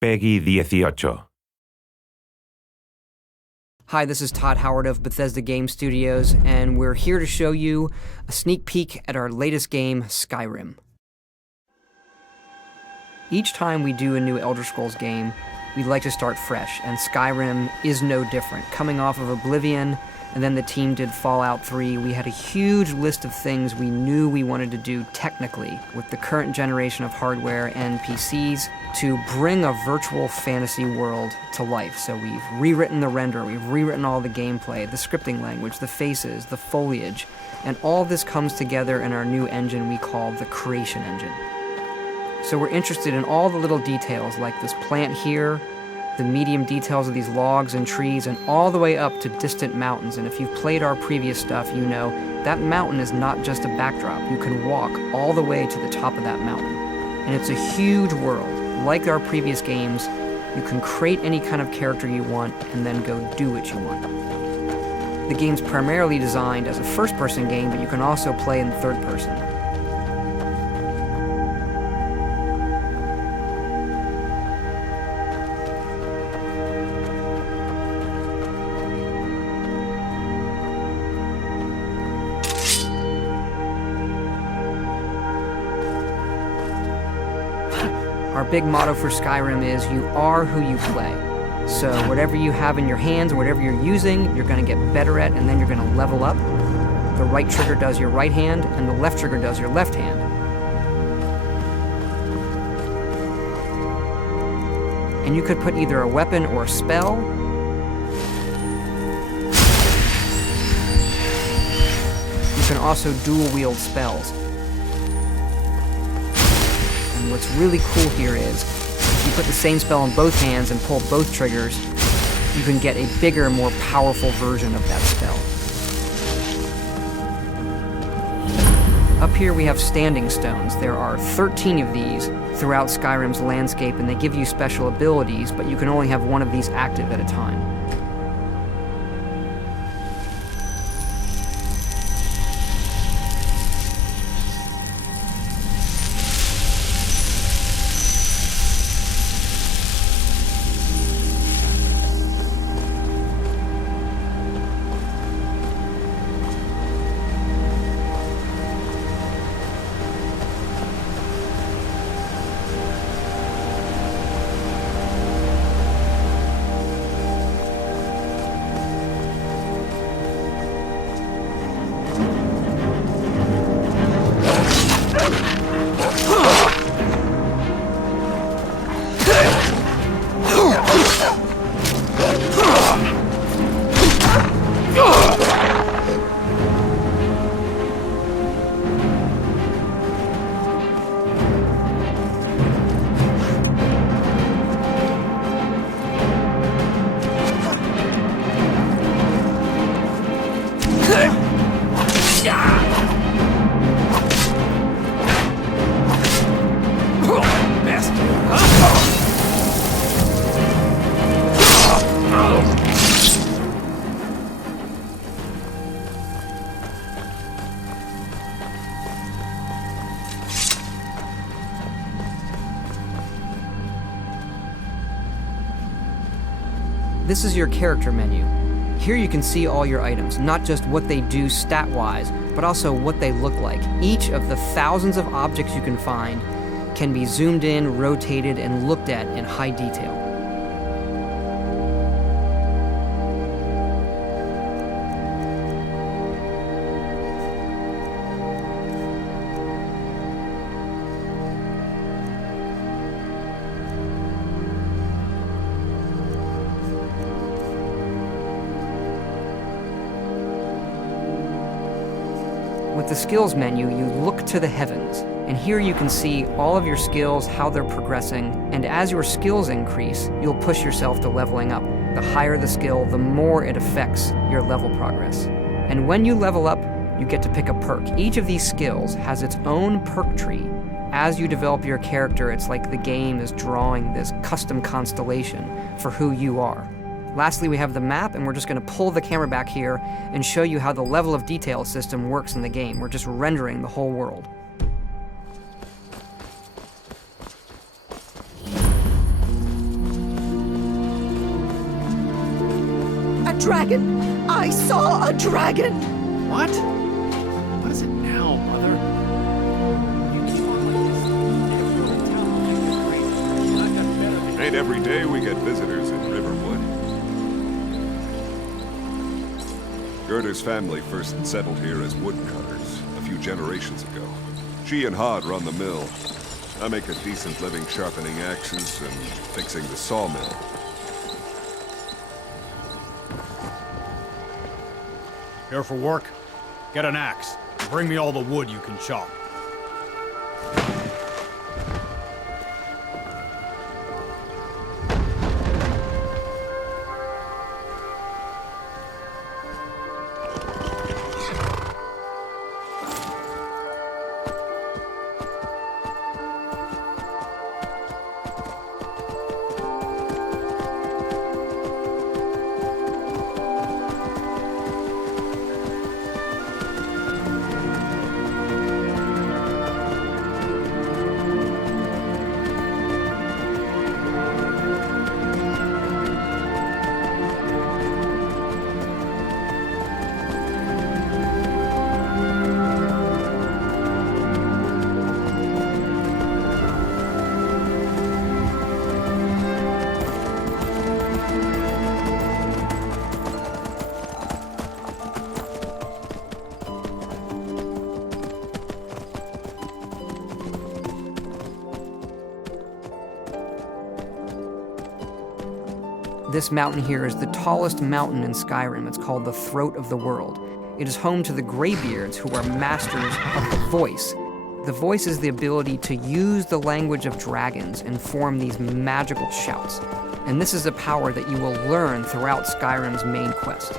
Peggy 18. Hi, this is Todd Howard of Bethesda Game Studios, and we're here to show you a sneak peek at our latest game, Skyrim. Each time we do a new Elder Scrolls game, we'd like to start fresh, and Skyrim is no different. Coming off of Oblivion, and then the team did Fallout 3, we had a huge list of things we knew we wanted to do technically with the current generation of hardware and PCs to bring a virtual fantasy world to life. So we've rewritten the render, we've rewritten all the gameplay, the scripting language, the faces, the foliage, and all this comes together in our new engine we call the Creation Engine. So we're interested in all the little details like this plant here, the medium details of these logs and trees, and all the way up to distant mountains. And if you've played our previous stuff, you know that mountain is not just a backdrop. You can walk all the way to the top of that mountain. And it's a huge world. Like our previous games, you can create any kind of character you want and then go do what you want. The game's primarily designed as a first-person game, but you can also play in third person. Our big motto for Skyrim is, you are who you play. So whatever you have in your hands, whatever you're using, you're going to get better at, and then you're going to level up. The right trigger does your right hand, and the left trigger does your left hand. And you could put either a weapon or a spell. You can also dual wield spells. What's really cool here is, if you put the same spell in both hands and pull both triggers, you can get a bigger, more powerful version of that spell. Up here we have standing stones. There are 13 of these throughout Skyrim's landscape, and they give you special abilities, but you can only have one of these active at a time. This is your character menu. Here you can see all your items, not just what they do stat-wise, but also what they look like. Each of the thousands of objects you can find can be zoomed in, rotated, and looked at in high detail. With the skills menu, you look to the heavens, and here you can see all of your skills, how they're progressing, and as your skills increase, you'll push yourself to leveling up. The higher the skill, the more it affects your level progress. And when you level up, you get to pick a perk. Each of these skills has its own perk tree. As you develop your character, it's like the game is drawing this custom constellation for who you are. Lastly, we have the map, and we're just going to pull the camera back here and show you how the level of detail system works in the game. We're just rendering the whole world. dragon! I saw a dragon! What? What is it now, brother? You keep on like this, everyone in town will think you're crazy. And I've got better than Ain't every day we get visitors in Riverwood. Gerder's family first settled here as woodcutters a few generations ago. She and Hod run the mill. I make a decent living sharpening axes and fixing the sawmill. Here for work? Get an axe. Bring me all the wood you can chop. This mountain here is the tallest mountain in Skyrim. It's called the Throat of the World. It is home to the Greybeards, who are masters of the voice. The voice is the ability to use the language of dragons and form these magical shouts. And this is a power that you will learn throughout Skyrim's main quest.